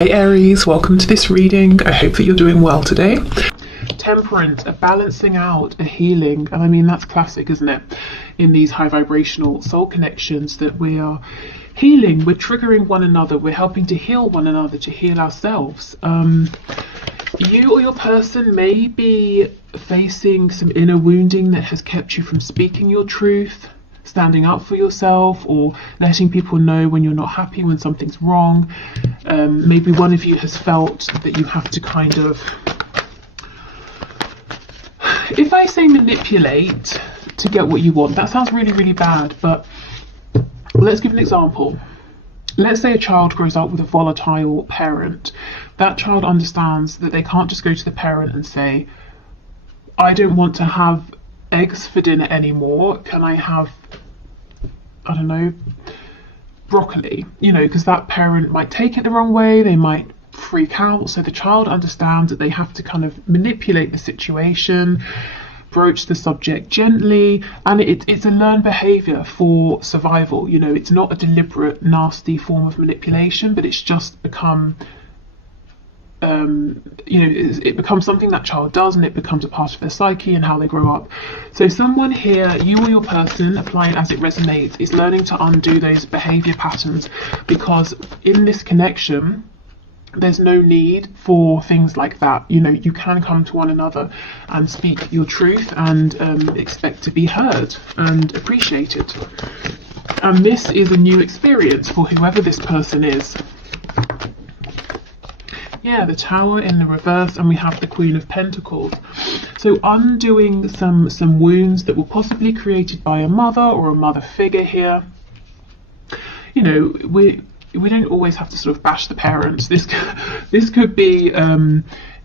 Hey Aries, welcome to this reading. I hope that you're doing well today. Temperance, a balancing out, a healing, and I mean that's classic, isn't it? In these high vibrational soul connections that we are healing, we're triggering one another, we're helping to heal one another, to heal ourselves. You or your person may be facing some inner wounding that has kept you from speaking your truth, standing up for yourself, or letting people know when you're not happy, when something's wrong. Maybe one of you has felt that you have to kind of, if I say manipulate to get what you want, that sounds really, really bad, but let's give an example. Let's say a child grows up with a volatile parent. That child understands that they can't just go to the parent and say, I don't want to have eggs for dinner anymore, can I have, I don't know, broccoli, because that parent might take it the wrong way, they might freak out. So the child understands that they have to kind of manipulate the situation, broach the subject gently, and it's a learned behavior for survival. It's not a deliberate, nasty form of manipulation, but it's just become it becomes something that child does, and it becomes a part of their psyche and how they grow up. So someone here, you or your person, apply it as it resonates, is learning to undo those behavior patterns, because in this connection there's no need for things like that. You can come to one another and speak your truth and expect to be heard and appreciated. And this is a new experience for whoever this person is. Yeah, the Tower in the reverse, and we have the Queen of Pentacles. So undoing some wounds that were possibly created by a mother or a mother figure here. We don't always have to sort of bash the parents. This could be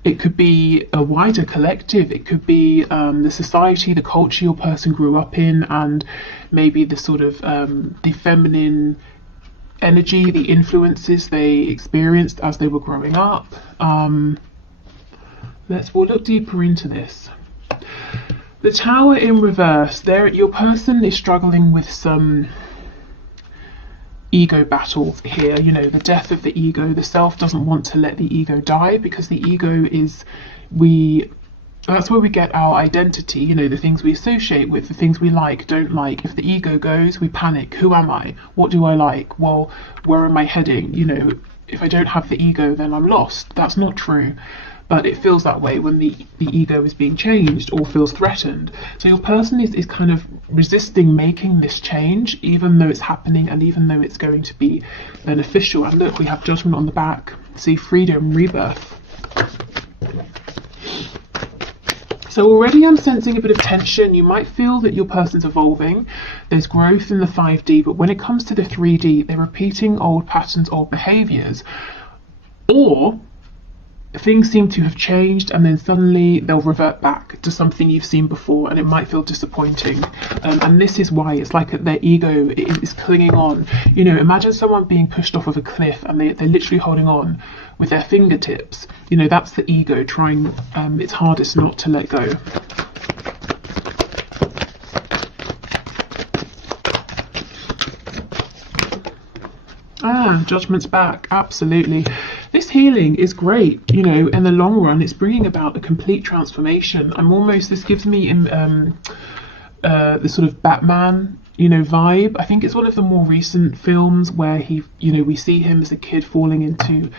it could be a wider collective. It could be the society, the culture your person grew up in, and maybe the sort of the feminine energy, the influences they experienced as they were growing up. We'll look deeper into this. The Tower in reverse, there your person is struggling with some ego battles here. The death of the ego. The self doesn't want to let the ego die, because the ego is, that's where we get our identity, the things we associate with, the things we like, don't like. If the ego goes, we panic. Who am I? What do I like? Well, where am I heading? If I don't have the ego, then I'm lost. That's not true. But it feels that way when the ego is being changed or feels threatened. So your person is kind of resisting making this change, even though it's happening and even though it's going to be beneficial. And look, we have Judgment on the back. See, freedom, rebirth. So already I'm sensing a bit of tension. You might feel that your person's evolving. There's growth in the 5D, but when it comes to the 3D, they're repeating old patterns, old behaviors, or things seem to have changed and then suddenly they'll revert back to something you've seen before, and it might feel disappointing. And this is why it's like their ego is clinging on. Imagine someone being pushed off of a cliff and they're literally holding on with their fingertips. That's the ego trying its hardest not to let go. Judgment's back, absolutely. This healing is great, in the long run. It's bringing about a complete transformation. This gives me the sort of Batman, vibe. I think it's one of the more recent films where we see him as a kid falling into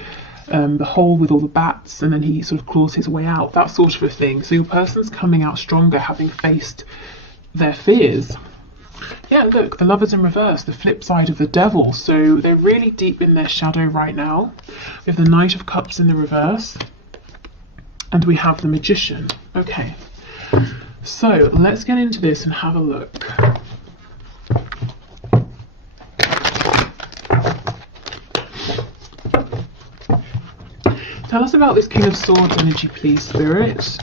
the hole with all the bats, and then he sort of claws his way out, that sort of a thing. So your person's coming out stronger, having faced their fears. Yeah, look, the Lovers in reverse, the flip side of the Devil. So they're really deep in their shadow right now. We have the Knight of Cups in the reverse, and we have the Magician. Okay, so let's get into this and have a look. Tell us about this King of Swords energy, please, Spirit.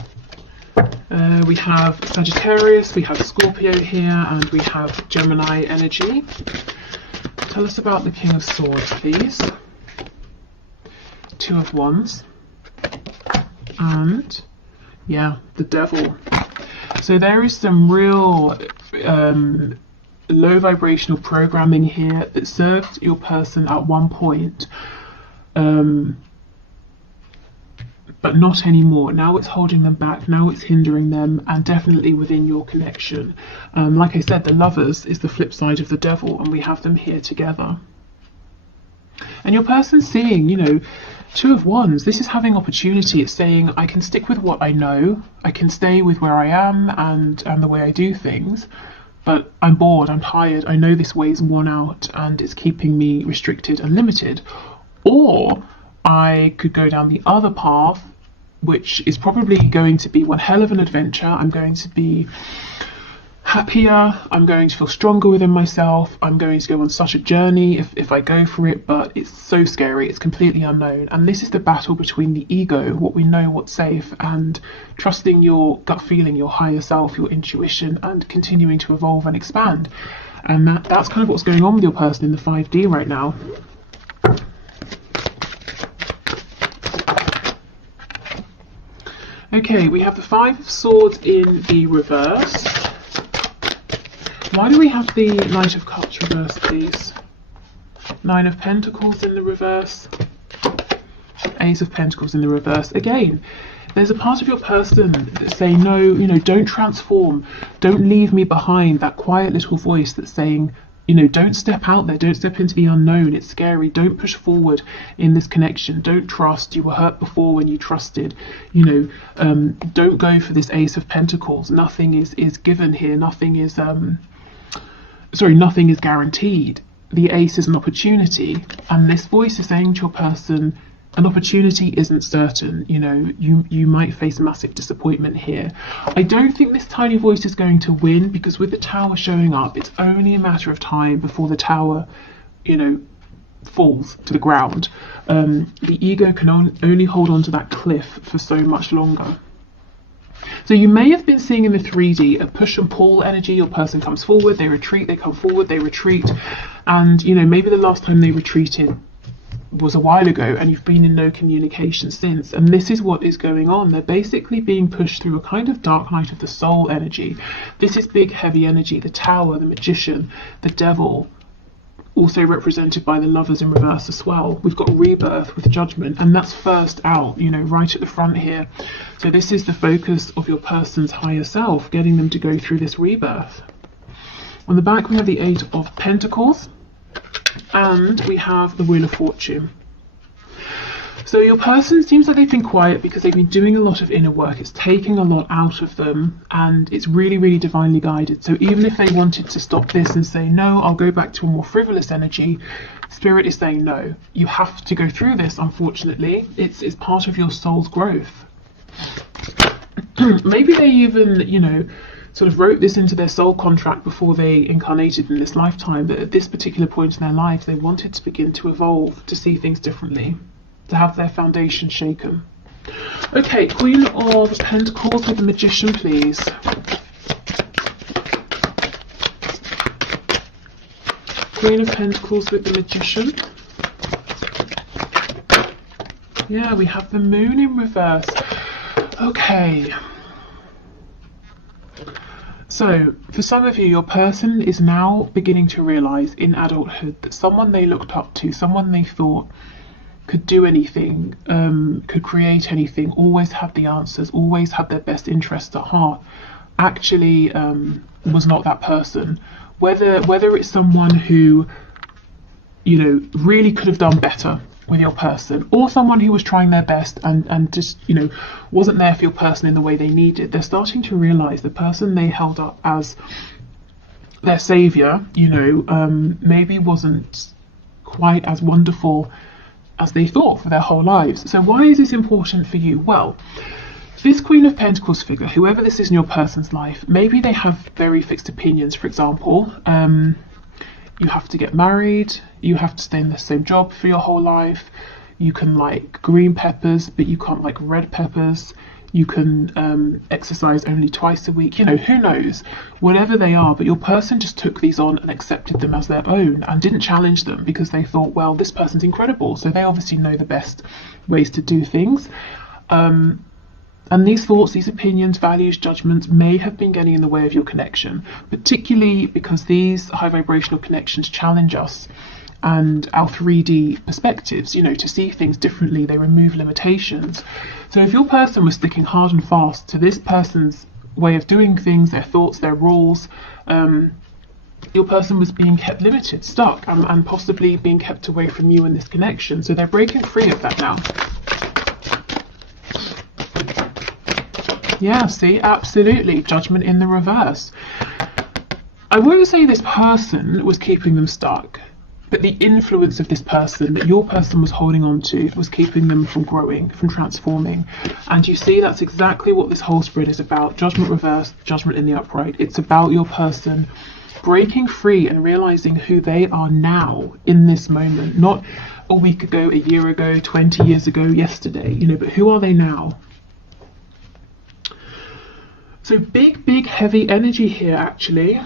We have Sagittarius, we have Scorpio here, and we have Gemini energy. Tell us about the King of Swords, please. Two of Wands. And, yeah, the Devil. So there is some real low vibrational programming here that served your person at one point but not anymore. Now it's holding them back, now it's hindering them, and definitely within your connection. Like I said, the Lovers is the flip side of the Devil, and we have them here together. And your person's seeing, you know, Two of Wands. This is having opportunity. It's saying, I can stick with what I know, I can stay with where I am and the way I do things, but I'm bored, I'm tired, I know this way's worn out and it's keeping me restricted and limited. Or I could go down the other path, which is probably going to be one hell of an adventure. I'm going to be happier, I'm going to feel stronger within myself, I'm going to go on such a journey if I go for it, but it's so scary, it's completely unknown. And this is the battle between the ego, what we know, what's safe, and trusting your gut feeling, your higher self, your intuition, and continuing to evolve and expand. And that's kind of what's going on with your person in the 5D right now. Okay, we have the Five of Swords in the reverse. Why do we have the Knight of Cups reversed, please? Nine of Pentacles in the reverse. Ace of Pentacles in the reverse. Again, there's a part of your person that's saying, no, you know, don't transform. Don't leave me behind. That quiet little voice that's saying, you know, don't step out there. Don't step into the unknown. It's scary. Don't push forward in this connection. Don't trust. You were hurt before when you trusted. You know, don't go for this Ace of Pentacles. Nothing is given here. Nothing is... nothing is guaranteed. The Ace is an opportunity, and this voice is saying to your person, an opportunity isn't certain. You know, you might face massive disappointment here. I don't think this tiny voice is going to win, because with the Tower showing up, it's only a matter of time before the Tower, you know, falls to the ground. The ego can only hold on to that cliff for so much longer. So you may have been seeing in the 3D a push and pull energy. Your person comes forward, they retreat, they come forward, they retreat. And, you know, maybe the last time they retreated was a while ago and you've been in no communication since. And this is what is going on. They're basically being pushed through a kind of dark night of the soul energy. This is big, heavy energy. The Tower, the Magician, the Devil, also represented by the Lovers in reverse as well. We've got Rebirth with Judgment, and that's first out, you know, right at the front here. So this is the focus of your person's higher self, getting them to go through this rebirth. On the back we have the Eight of Pentacles, and we have the Wheel of Fortune. So your person seems like they've been quiet because they've been doing a lot of inner work. It's taking a lot out of them, and it's really, really divinely guided. So even if they wanted to stop this and say, no, I'll go back to a more frivolous energy, Spirit is saying, no, you have to go through this, unfortunately. It's part of your soul's growth. Maybe they even, you know, sort of wrote this into their soul contract before they incarnated in this lifetime, but at this particular point in their lives, they wanted to begin to evolve, to see things differently, to have their foundation shaken. Okay, Queen of Pentacles with the Magician, please. Queen of Pentacles with the Magician. Yeah, we have the Moon in reverse. Okay. So, for some of you, your person is now beginning to realise in adulthood that someone they looked up to, someone they thought could do anything, could create anything, always had the answers, always had their best interests at heart, actually was not that person. Whether it's someone who, you know, really could have done better with your person, or someone who was trying their best and just, you know, wasn't there for your person in the way they needed, they're starting to realise the person they held up as their saviour, you know, maybe wasn't quite as wonderful as they thought for their whole lives. So why is this important for you? Well, this Queen of Pentacles figure, whoever this is in your person's life, maybe they have very fixed opinions. For example, you have to get married, you have to stay in the same job for your whole life, you can like green peppers but you can't like red peppers, you can exercise only twice a week, you know, who knows, whatever they are. But your person just took these on and accepted them as their own and didn't challenge them because they thought, well, this person's incredible, so they obviously know the best ways to do things. And these thoughts, these opinions, values, judgments may have been getting in the way of your connection, particularly because these high vibrational connections challenge us and our 3D perspectives, you know, to see things differently. They remove limitations. So if your person was sticking hard and fast to this person's way of doing things, their thoughts, their rules, your person was being kept limited, stuck, and possibly being kept away from you in this connection. So they're breaking free of that now. Yeah, see, absolutely. Judgment in the reverse. I won't say this person was keeping them stuck, but the influence of this person that your person was holding on to was keeping them from growing, from transforming. And you see, that's exactly what this whole spread is about. Judgment reversed, judgment in the upright. It's about your person breaking free and realizing who they are now in this moment, not a week ago, a year ago, 20 years ago, yesterday, you know, but who are they now? So big, heavy energy here, actually.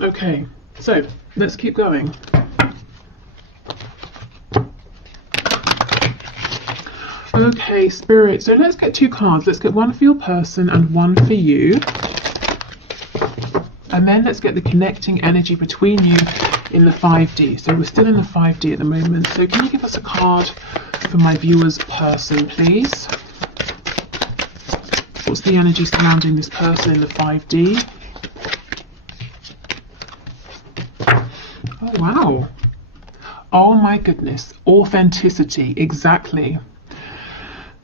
Okay, so let's keep going. Okay, Spirit, so let's get 2 cards. Let's get one for your person and one for you. And then let's get the connecting energy between you in the 5D. So we're still in the 5D at the moment. So can you give us a card for my viewer's person, please? What's the energy surrounding this person in the 5D? Oh, wow. Oh my goodness. Authenticity, exactly.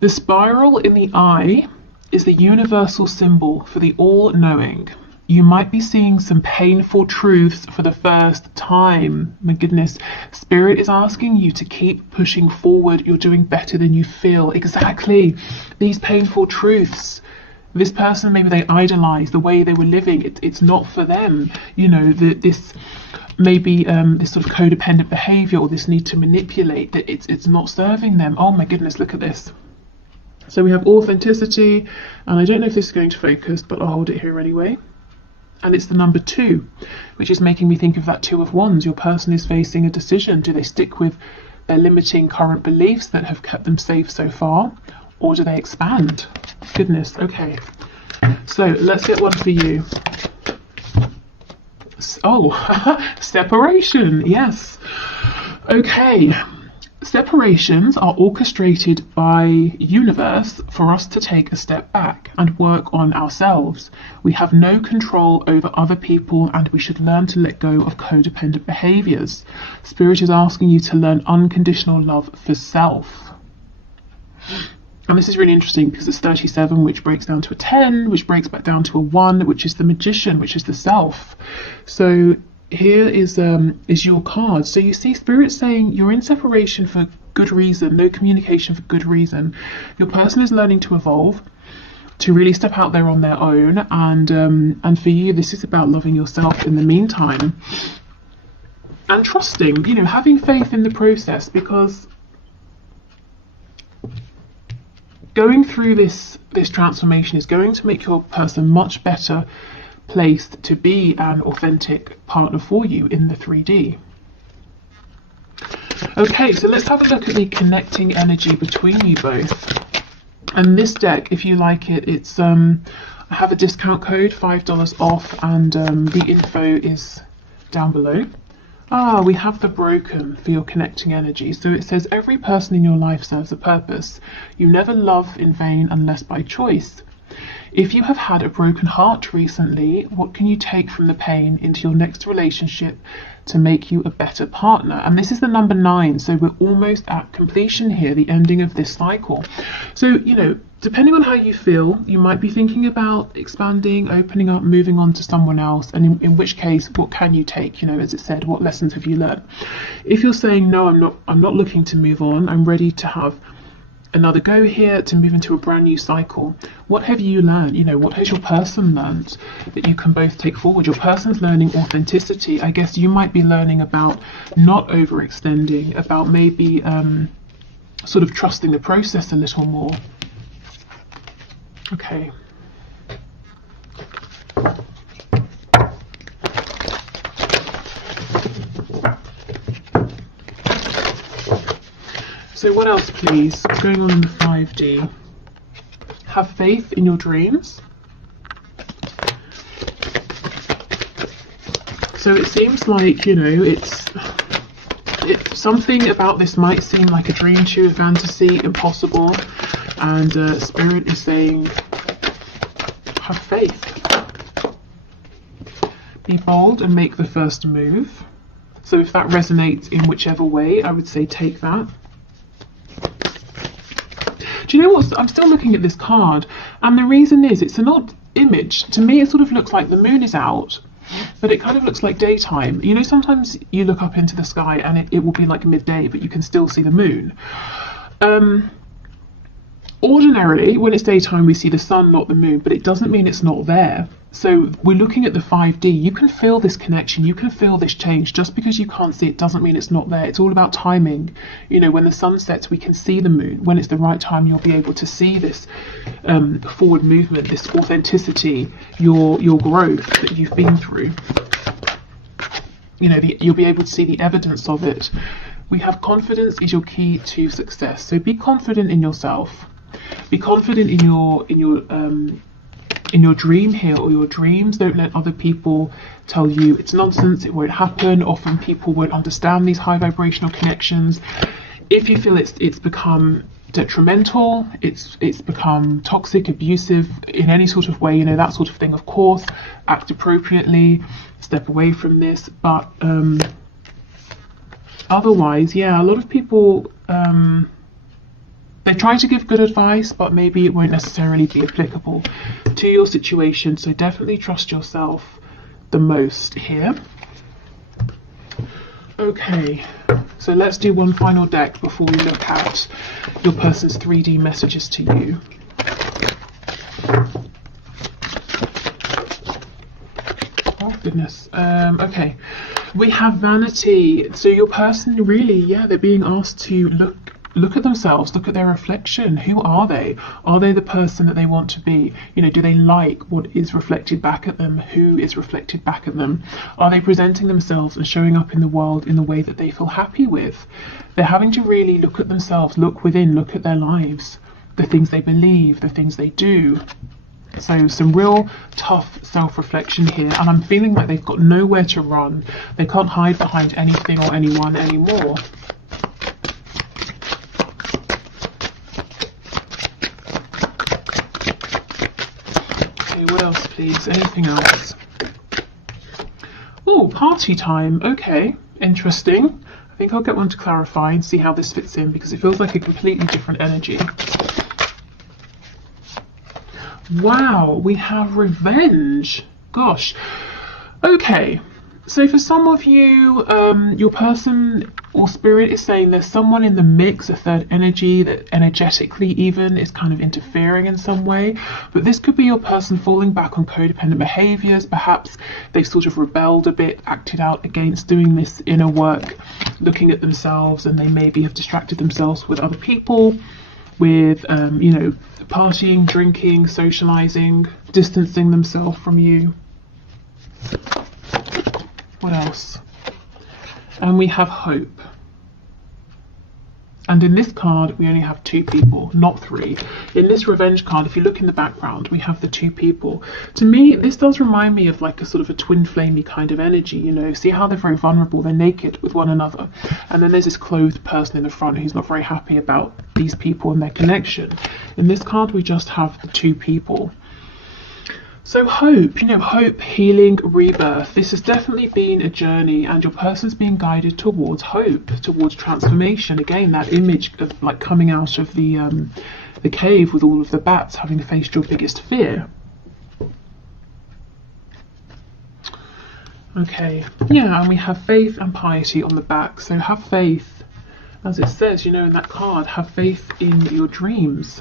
The spiral in the eye is the universal symbol for the all-knowing. You might be seeing some painful truths for the first time. My goodness, Spirit is asking you to keep pushing forward. You're doing better than you feel. Exactly. These painful truths. This person, maybe they idolize the way they were living. It's not for them. You know, this maybe this sort of codependent behavior or this need to manipulate, that it's not serving them. Oh my goodness, look at this. So we have authenticity, and I don't know if this is going to focus, but I'll hold it here anyway. And it's the number 2, which is making me think of that 2 of Wands. Your person is facing a decision. Do they stick with their limiting current beliefs that have kept them safe so far, or do they expand? Goodness, okay. So let's get one for you. Oh, separation, yes. Okay. Separations are orchestrated by universe for us to take a step back and work on ourselves. We have no control over other people, and we should learn to let go of codependent behaviors. Spirit is asking you to learn unconditional love for self. And this is really interesting because it's 37, which breaks down to a 10, which breaks back down to a 1, which is the magician, which is the self. So here is your card. So you see Spirit saying you're in separation for good reason, no communication for good reason. Your person is learning to evolve, to really step out there on their own, and for you this is about loving yourself in the meantime and trusting, you know, having faith in the process, because going through this transformation is going to make your person much better placed to be an authentic partner for you in the 3D. Okay, so let's have a look at the connecting energy between you both. And this deck, if you like it, it's I have a discount code, $5 off, and the info is down below. Ah, we have the Broken for your connecting energy. So it says every person in your life serves a purpose. You never love in vain unless by choice. If you have had a broken heart recently, what can you take from the pain into your next relationship to make you a better partner? And this is the number 9, so we're almost at completion here, the ending of this cycle. So, you know, depending on how you feel, you might be thinking about expanding, opening up, moving on to someone else, and in which case, what can you take? You know, as it said, what lessons have you learned? If you're saying, no, I'm not looking to move on, I'm ready to have another go here, to move into a brand new cycle. What have you learned? You know, what has your person learned that you can both take forward? Your person's learning authenticity. I guess you might be learning about not overextending, about maybe sort of trusting the process a little more. Okay. So what else, please? What's going on in the 5D? Have faith in your dreams. So it seems like, you know, something about this might seem like a dream to you, a fantasy, impossible, and Spirit is saying, have faith. Be bold and make the first move. So if that resonates in whichever way, I would say take that. Do you know what? I'm still looking at this card, and the reason is it's an odd image. To me, it sort of looks like the moon is out, but it kind of looks like daytime. You know, sometimes you look up into the sky and it will be like midday, but you can still see the moon. Ordinarily, when it's daytime, we see the sun, not the moon, but it doesn't mean it's not there. So we're looking at the 5D. You can feel this connection. You can feel this change. Just because you can't see it doesn't mean it's not there. It's all about timing. You know, when the sun sets, we can see the moon. When it's the right time, you'll be able to see this forward movement, this authenticity, your growth that you've been through. You know, you'll be able to see the evidence of it. We have confidence is your key to success. So be confident in yourself. Be confident in your dream here, or your dreams. Don't let other people tell you it's nonsense, it won't happen. Often people won't understand these high vibrational connections. If you feel it's become detrimental, it's become toxic, abusive in any sort of way, you know, that sort of thing, of course, act appropriately, step away from this. But otherwise, yeah, a lot of people they try to give good advice, but maybe it won't necessarily be applicable to your situation. So definitely trust yourself the most here. Okay, so let's do one final deck before we look at your person's 3D messages to you. Oh goodness. Okay, we have vanity. So your person really, yeah, they're being asked to look at themselves, look at their reflection. Who are they? Are they the person that they want to be? You know, do they like what is reflected back at them? Who is reflected back at them? Are they presenting themselves and showing up in the world in the way that they feel happy with? They're having to really look at themselves, look within, look at their lives, the things they believe, the things they do. So some real tough self-reflection here, and I'm feeling like they've got nowhere to run. They can't hide behind anything or anyone anymore. Please, anything else? Oh, party time. Okay, interesting. I think I'll get one to clarify and see how this fits in, because it feels like a completely different energy. Wow, we have revenge. Gosh. Okay, so for some of you, your person or spirit is saying there's someone in the mix, a third energy that energetically even is kind of interfering in some way. But this could be your person falling back on codependent behaviors. Perhaps they've sort of rebelled a bit, acted out against doing this inner work, looking at themselves, and they maybe have distracted themselves with other people, with you know, partying, drinking, socializing, distancing themselves from you. What else? And we have hope. And in this card, we only have 2 people, not 3. In this revenge card, if you look in the background, we have the 2 people. To me, this does remind me of like a sort of a twin flamey kind of energy, you know. See how they're very vulnerable, they're naked with one another. And then there's this clothed person in the front who's not very happy about these people and their connection. In this card, we just have the 2 people. So hope, you know, hope, healing, rebirth. This has definitely been a journey, and your person's being guided towards hope, towards transformation. Again, that image of like coming out of the cave with all of the bats, having faced your biggest fear. Okay, yeah, and we have faith and piety on the back. So have faith, as it says, you know, in that card, have faith in your dreams.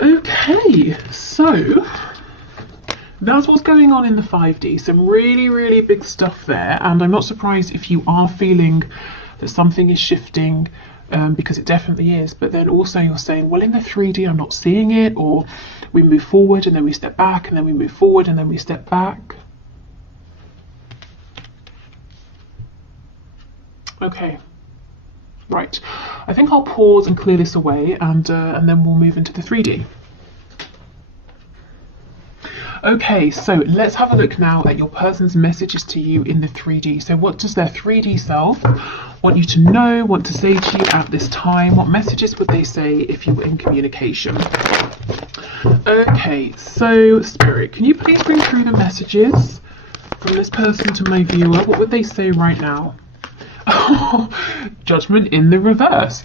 Okay, so that's what's going on in the 5D. Some really, really big stuff there, and I'm not surprised if you are feeling that something is shifting, because it definitely is. But then also you're saying, well, in the 3D I'm not seeing it, or we move forward and then we step back, and then we move forward and then we step back. Okay. Right, I think I'll pause and clear this away, and then we'll move into the 3D. Okay, so let's have a look now at your person's messages to you in the 3D. So what does their 3D self want you to know, want to say to you at this time? What messages would they say if you were in communication? Okay, so Spirit, can you please bring through the messages from this person to my viewer? What would they say right now? Judgment in the reverse.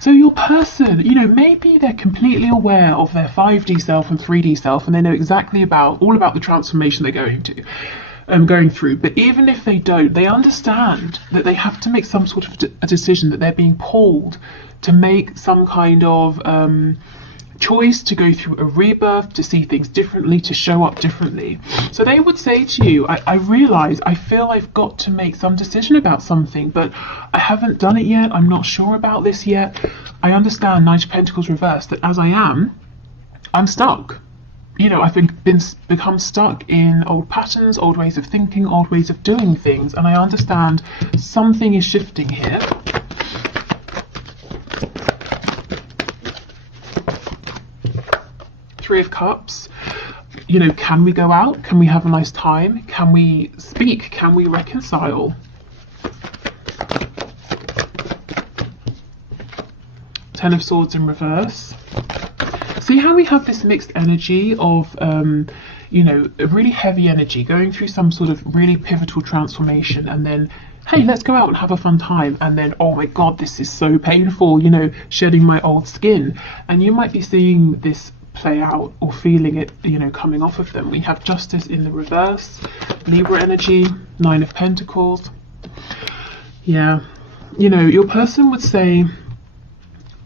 So your person, you know, maybe they're completely aware of their 5D self and 3D self, and they know exactly all about the transformation they're going through. But even if they don't, they understand that they have to make some sort of a decision, that they're being pulled to make some kind of choice, to go through a rebirth, to see things differently, to show up differently. So they would say to you, I realize, I feel I've got to make some decision about something, but I haven't done it yet. I'm not sure about this yet. I understand, Knight of Pentacles reversed, that as I'm stuck. You know, I've become stuck in old patterns, old ways of thinking, old ways of doing things, and I understand something is shifting here. Three of Cups. You know, can we go out? Can we have a nice time? Can we speak? Can we reconcile? Ten of Swords in reverse. See how we have this mixed energy of, you know, a really heavy energy going through some sort of really pivotal transformation, and then, hey, let's go out and have a fun time, and then, oh my God, this is so painful, you know, shedding my old skin. And you might be seeing this play out or feeling it, you know, coming off of them. We have Justice in the reverse, Libra energy, Nine of Pentacles. Yeah, you know, your person would say,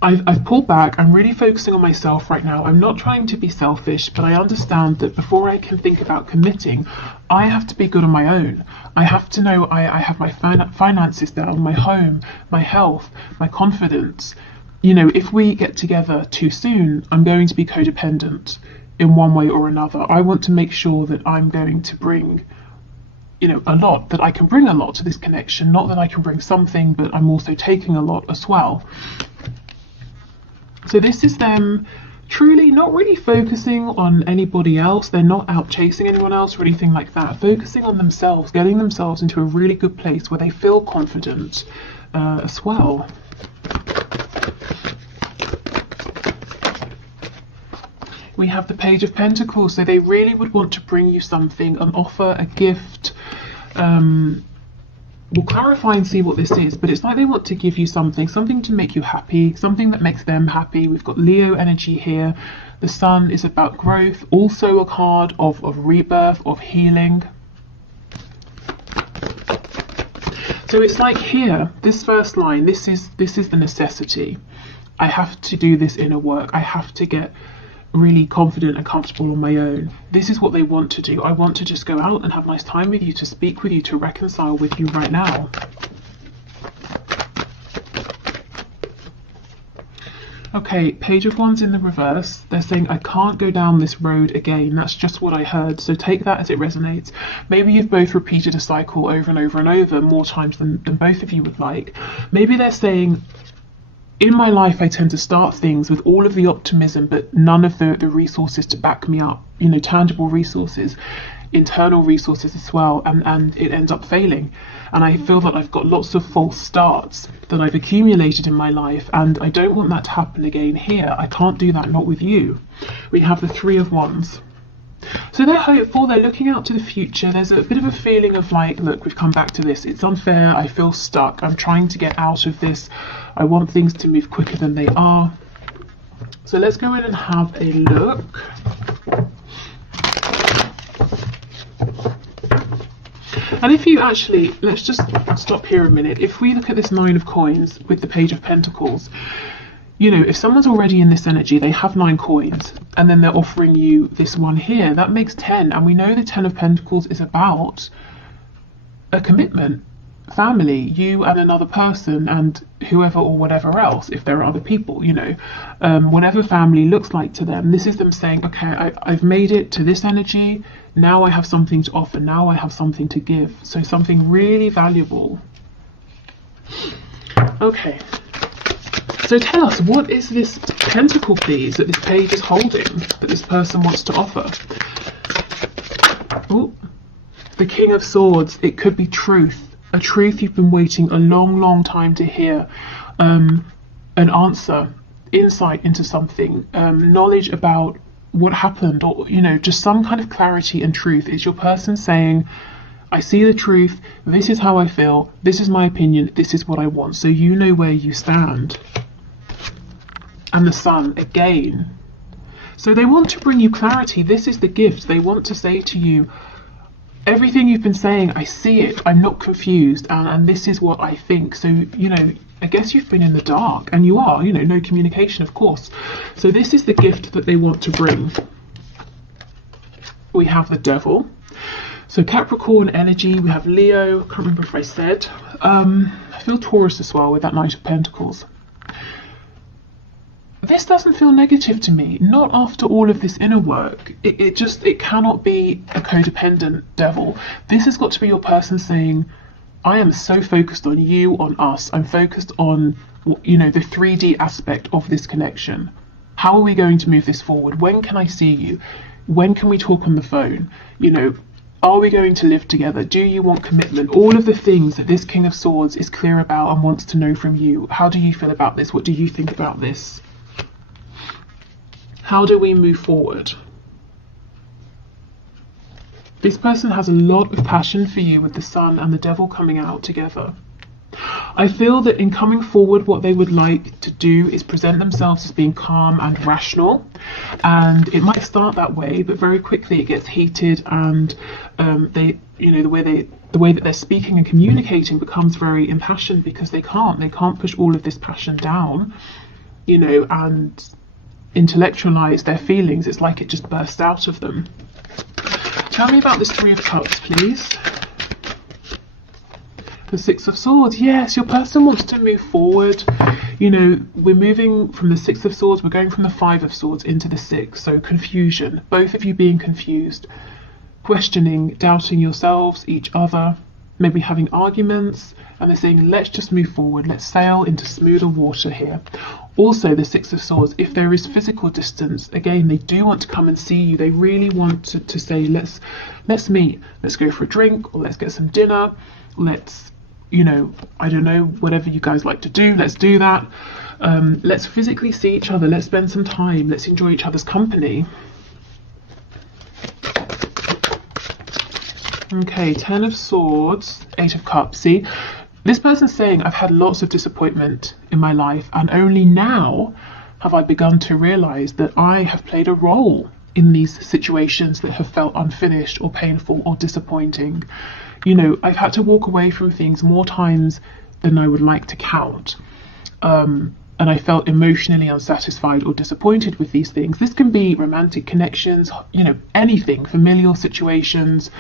I've pulled back. I'm really focusing on myself right now. I'm not trying to be selfish, but I understand that before I can think about committing, I have to be good on my own. I have to know I have my finances down, my home, my health, my confidence. You know, if we get together too soon, I'm going to be codependent in one way or another. I want to make sure that I'm going to bring, you know, a lot, that I can bring a lot to this connection, not that I can bring something, but I'm also taking a lot as well. So this is them truly not really focusing on anybody else. They're not out chasing anyone else or anything like that. Focusing on themselves, getting themselves into a really good place where they feel confident as well. We have the Page of Pentacles, so they really would want to bring you something, an offer, a gift. We'll clarify and see what this is, but it's like they want to give you something to make you happy, something that makes them happy. We've got Leo energy here. The Sun is about growth, also a card of rebirth, of healing. So it's like here, this first line, this is the necessity. I have to do this inner work. I have to get really confident and comfortable on my own. This is what they want to do. I want to just go out and have a nice time with you, to speak with you, to reconcile with you right now. Okay, Page of Wands in the reverse. They're saying, I can't go down this road again. That's just what I heard. So take that as it resonates. Maybe you've both repeated a cycle over and over and over, more times than both of you would like. Maybe they're saying, in my life, I tend to start things with all of the optimism, but none of the resources to back me up, you know, tangible resources, internal resources as well, and it ends up failing. And I feel that I've got lots of false starts that I've accumulated in my life, and I don't want that to happen again here. I can't do that, not with you. We have the Three of Wands. So they're hopeful, they're looking out to the future. There's a bit of a feeling of like, look, we've come back to this. It's unfair, I feel stuck, I'm trying to get out of this. I want things to move quicker than they are. So let's go in and have a look. And if you actually, let's just stop here a minute. If we look at this Nine of Coins with the Page of Pentacles, you know, if someone's already in this energy, they have 9 coins, and then they're offering you this one here, that makes 10. And we know the 10 of Pentacles is about a commitment, family, you and another person, and whoever or whatever else, if there are other people, you know, whatever family looks like to them. This is them saying, okay, I've made it to this energy, now I have something to offer, now I have something to give. So something really valuable. Okay. So tell us, what is this pentacle, please, that this page is holding, that this person wants to offer? Oh, the King of Swords. It could be truth, a truth you've been waiting a long time to hear, an answer, insight into something, knowledge about what happened, or just some kind of clarity and truth. It's your person saying, I see the truth, this is how I feel, this is my opinion, this is what I want, so you know where you stand. And the Sun again. So they want to bring you clarity. This is the gift. They want to say to you, everything you've been saying, I see it, I'm not confused, and this is what I think. So, I guess you've been in the dark, and you are, no communication, of course. So this is the gift that they want to bring. We have the Devil. So Capricorn energy, we have Leo, I can't remember if I said. I feel Taurus as well with that Knight of Pentacles. This doesn't feel negative to me, not after all of this inner work. It cannot be a codependent devil. This has got to be your person saying, I am so focused on you, on us. I'm focused on, the 3D aspect of this connection. How are we going to move this forward? When can I see you? When can we talk on the phone? Are we going to live together? Do you want commitment? All of the things that this King of Swords is clear about and wants to know from you. How do you feel about this? What do you think about this? How do we move forward? This person has a lot of passion for you with the Sun and the Devil coming out together. I feel that in coming forward, what they would like to do is present themselves as being calm and rational. And it might start that way, but very quickly it gets heated, and the way that they're speaking and communicating becomes very impassioned, because they can't push all of this passion down, and intellectualize their feelings. It's like it just bursts out of them. Tell me about this Three of Cups, please. The Six of Swords. Yes, your person wants to move forward. We're moving from the Six of Swords, we're going from the Five of Swords into the Six. So confusion, both of you being confused, questioning, doubting yourselves, each other, maybe having arguments, and they're saying, let's just move forward, let's sail into smoother water here. Also, the Six of Swords, if there is physical distance, again, they do want to come and see you. They really want to say, let's meet, let's go for a drink, or let's get some dinner, let's, I don't know, whatever you guys like to do, let's do that. Let's physically see each other, let's spend some time, let's enjoy each other's company. Okay, Ten of Swords, Eight of Cups. See, this person's saying, I've had lots of disappointment in my life, and only now have I begun to realize that I have played a role in these situations that have felt unfinished or painful or disappointing. I've had to walk away from things more times than I would like to count. And I felt emotionally unsatisfied or disappointed with these things. This can be romantic connections, anything, familial situations.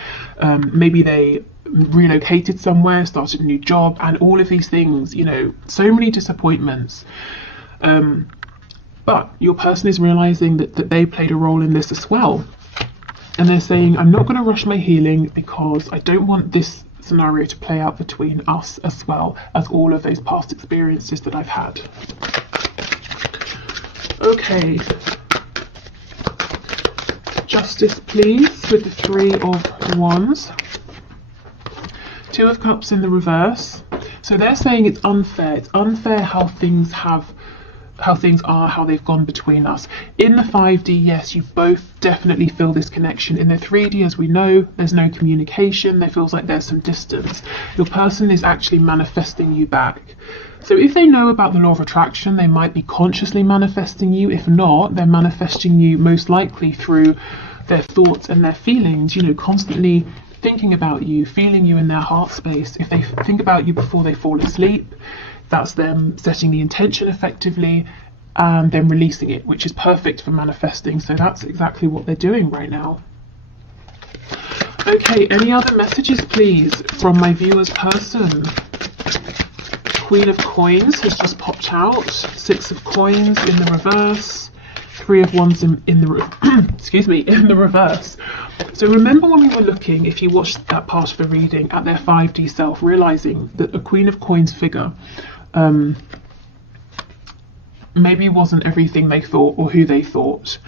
Maybe they relocated somewhere, started a new job, and all of these things, so many disappointments. But your person is realizing that they played a role in this as well. And they're saying, I'm not going to rush my healing because I don't want this scenario to play out between us as well as all of those past experiences that I've had. Okay. Justice, please, with the Three of Wands. Two of Cups in the reverse. So they're saying it's unfair. It's unfair how things are, how they've gone between us. In the 5D, yes, you both definitely feel this connection. In the 3D, as we know, there's no communication. There feels like there's some distance. Your person is actually manifesting you back. So if they know about the law of attraction, they might be consciously manifesting you. If not, they're manifesting you most likely through their thoughts and their feelings, constantly thinking about you, feeling you in their heart space. If they think about you before they fall asleep, that's them setting the intention effectively and then releasing it, which is perfect for manifesting. So that's exactly what they're doing right now. Okay, any other messages, please, from my viewer's person? Queen of Coins has just popped out. Six of Coins in the reverse. Three of Wands in the excuse me, in the reverse. So remember when we were looking, if you watched that part of the reading, at their 5D self, realizing that a Queen of Coins figure maybe wasn't everything they thought or who they thought,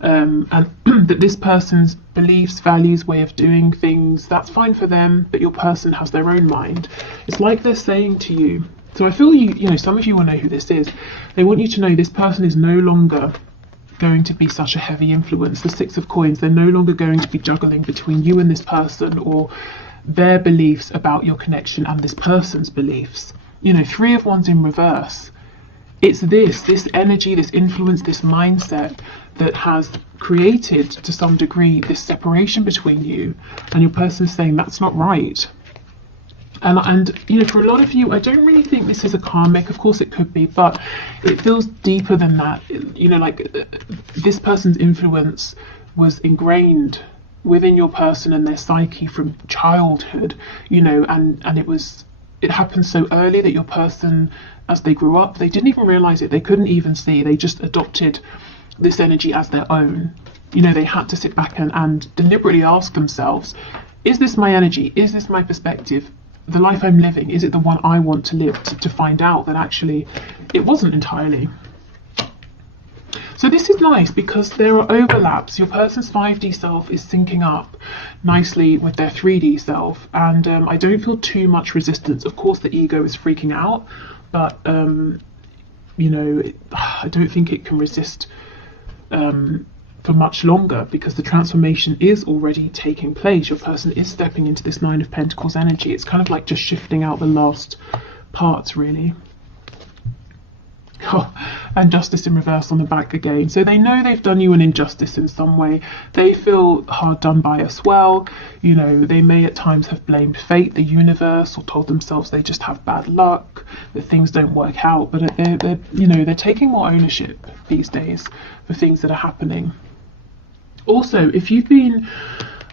and that this person's beliefs, values, way of doing things, that's fine for them, but your person has their own mind. It's like they're saying to you, so I feel you know, some of you will know who this is. They want you to know this person is no longer going to be such a heavy influence. The Six of Coins, they're no longer going to be juggling between you and this person, or their beliefs about your connection and this person's beliefs. You know, Three of Wands in reverse. It's this energy, this influence, this mindset that has created to some degree this separation between you, and your person is saying that's not right. And you know, for a lot of you, I don't really think this is a karmic. Of course it could be, but it feels deeper than that. You know, like this person's influence was ingrained within your person and their psyche from childhood, you know, and it happened so early that your person, as they grew up, they didn't even realize it. They couldn't even see. They just adopted this energy as their own. You know, they had to sit back and deliberately ask themselves, is this my energy? Is this my perspective? The life I'm living, is it the one I want to live? To find out that actually it wasn't entirely. So this is nice because there are overlaps. Your person's 5D self is syncing up nicely with their 3D self, and I don't feel too much resistance. Of course the ego is freaking out, but you know, I don't think it can resist for much longer, because the transformation is already taking place. Your person is stepping into this Nine of Pentacles energy. It's kind of like just shifting out the last parts, really. Oh, and Justice in reverse on the back again. So they know they've done you an injustice in some way. They feel hard done by as well. You know, they may at times have blamed fate, the universe, or told themselves they just have bad luck, that things don't work out. But they're you know, they're taking more ownership these days for things that are happening. Also, if you've been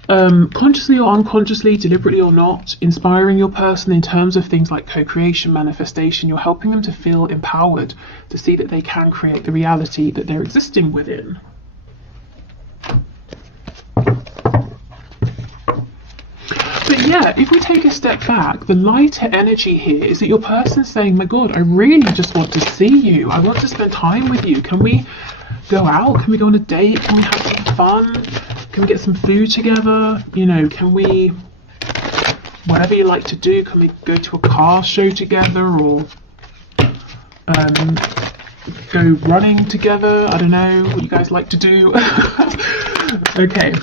consciously or unconsciously, deliberately or not, inspiring your person in terms of things like co-creation, manifestation, you're helping them to feel empowered, to see that they can create the reality that they're existing within. But yeah, if we take a step back, the lighter energy here is that your person's saying, my God, I really just want to see you. I want to spend time with you. Can we go out? Can we go on a date? Can we have some fun? Can we get some food together? You know, can we, whatever you like to do, can we go to a car show together, or go running together? I don't know what you guys like to do. Okay,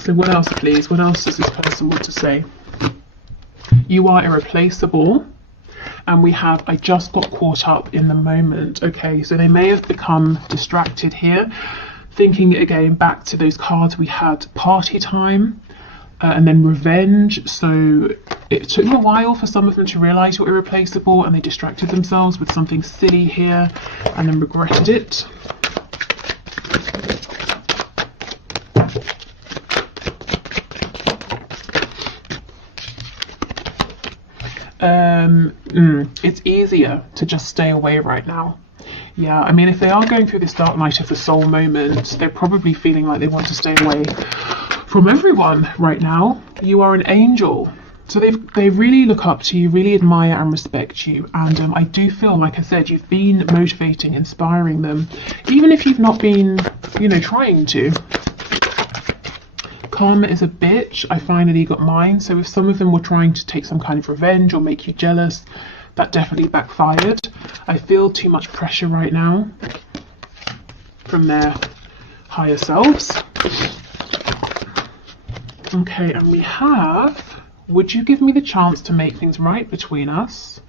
so what else, please? What else does this person want to say? You are irreplaceable. And we have, I just got caught up in the moment. Okay, so they may have become distracted here, thinking again back to those cards we had, party time, and then revenge. So it took a while for some of them to realize you're irreplaceable, and they distracted themselves with something silly here and then regretted it. It's easier to just stay away right now. Yeah, I mean, if they are going through this dark night of the soul moment, they're probably feeling like they want to stay away from everyone right now. You are an angel. So they really look up to you, really admire and respect you. And I do feel, like I said, you've been motivating, inspiring them, even if you've not been, you know, trying to. Karma is a bitch. I finally got mine. So if some of them were trying to take some kind of revenge or make you jealous, that definitely backfired. I feel too much pressure right now from their higher selves. Okay, and we have, would you give me the chance to make things right between us?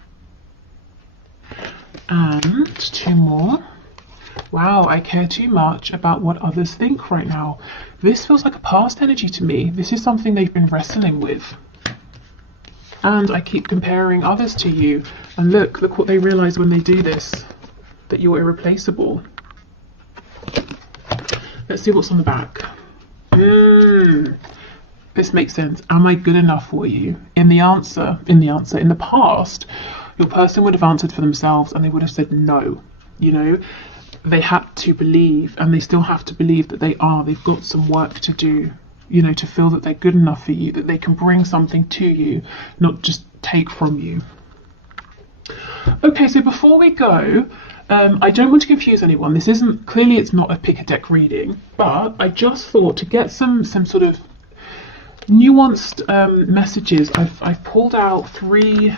And two more. Wow, I care too much about what others think right now. This feels like a past energy to me. This is something they've been wrestling with. And I keep comparing others to you. And look what they realize when they do this, that you're irreplaceable. Let's see what's on the back. This makes sense. Am I good enough for you? In the past, your person would have answered for themselves and they would have said no. You know, they had to believe, and they still have to believe that they've got some work to do, you know, to feel that they're good enough for you, that they can bring something to you, not just take from you. Okay, so before we go, I don't want to confuse anyone. This isn't, clearly it's not a pick a deck reading, but I just thought to get some sort of nuanced messages, I've pulled out 3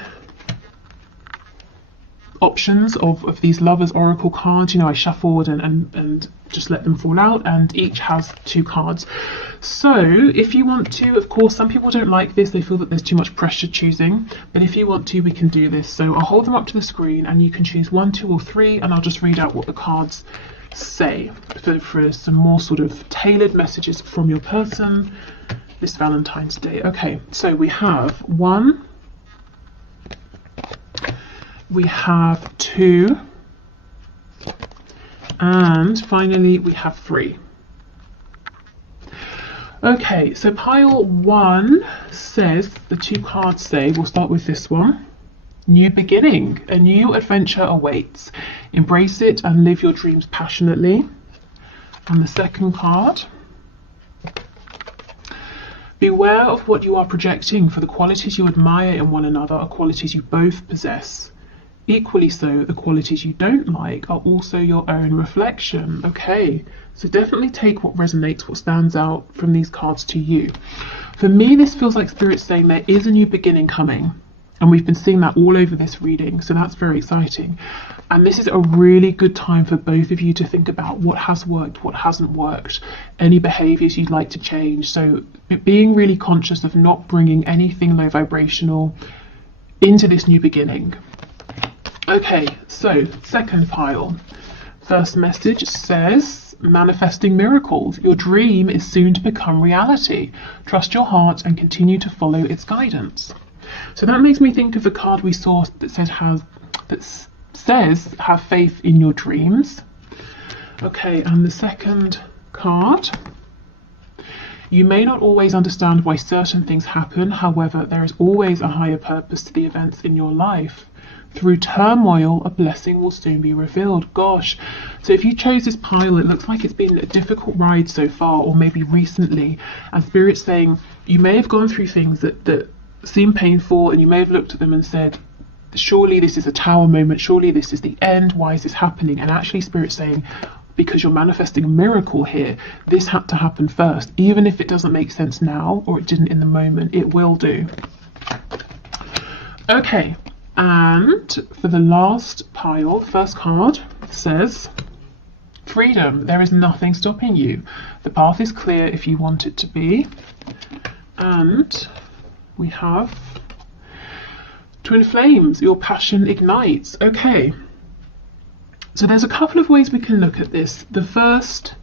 options of these lovers oracle cards. You know, I shuffled and just let them fall out, and each has 2 cards. So if you want to, of course, some people don't like this, they feel that there's too much pressure choosing, but if you want to, we can do this. So I'll hold them up to the screen and you can choose 1, 2 or 3, and I'll just read out what the cards say for some more sort of tailored messages from your person this Valentine's Day. Okay, so we have 1, we have 2, and finally we have 3. Okay, so pile 1 says, the 2 cards say, we'll start with this one, new beginning, a new adventure awaits, embrace it and live your dreams passionately. And the second card, beware of what you are projecting, for the qualities you admire in one another are qualities you both possess. Equally so, the qualities you don't like are also your own reflection. Okay, so definitely take what resonates, what stands out from these cards to you. For me, this feels like Spirit's saying there is a new beginning coming, and we've been seeing that all over this reading, so that's very exciting. And this is a really good time for both of you to think about what has worked, what hasn't worked, any behaviours you'd like to change. So being really conscious of not bringing anything low vibrational into this new beginning. Okay, so second pile. First message says, manifesting miracles. Your dream is soon to become reality. Trust your heart and continue to follow its guidance. So that makes me think of the card we saw that says have faith in your dreams. Okay, and the second card, you may not always understand why certain things happen. However, there is always a higher purpose to the events in your life. Through turmoil, a blessing will soon be revealed. Gosh, so if you chose this pile, it looks like it's been a difficult ride so far, or maybe recently, and Spirit's saying you may have gone through things that seem painful, and you may have looked at them and said, surely this is a tower moment, surely this is the end, why is this happening? And actually Spirit's saying, because you're manifesting a miracle here, this had to happen first. Even if it doesn't make sense now, or it didn't in the moment, it will do. Okay, and for the last pile, first card says, freedom. There is nothing stopping you. The path is clear if you want it to be. And we have twin flames, your passion ignites. Okay, so there's a couple of ways we can look at this. The first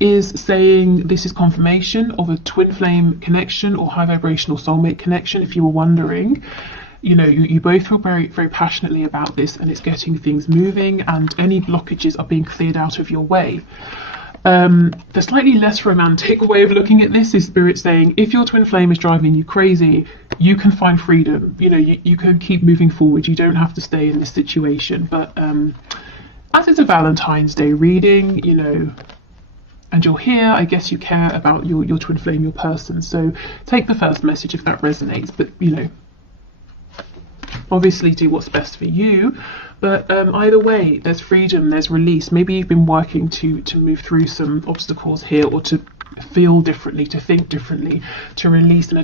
is saying this is confirmation of a twin flame connection or high vibrational soulmate connection. If you were wondering, you know, you both feel very, very passionately about this, and it's getting things moving, and any blockages are being cleared out of your way. The slightly less romantic way of looking at this is Spirit saying, if your twin flame is driving you crazy, you can find freedom. You know, you can keep moving forward. You don't have to stay in this situation. But as it's a Valentine's Day reading, you know, and you're here, I guess you care about your twin flame, your person. So take the first message if that resonates. But, you know, obviously do what's best for you. But either way, there's freedom, there's release. Maybe you've been working to move through some obstacles here, or to feel differently, to think differently, to release and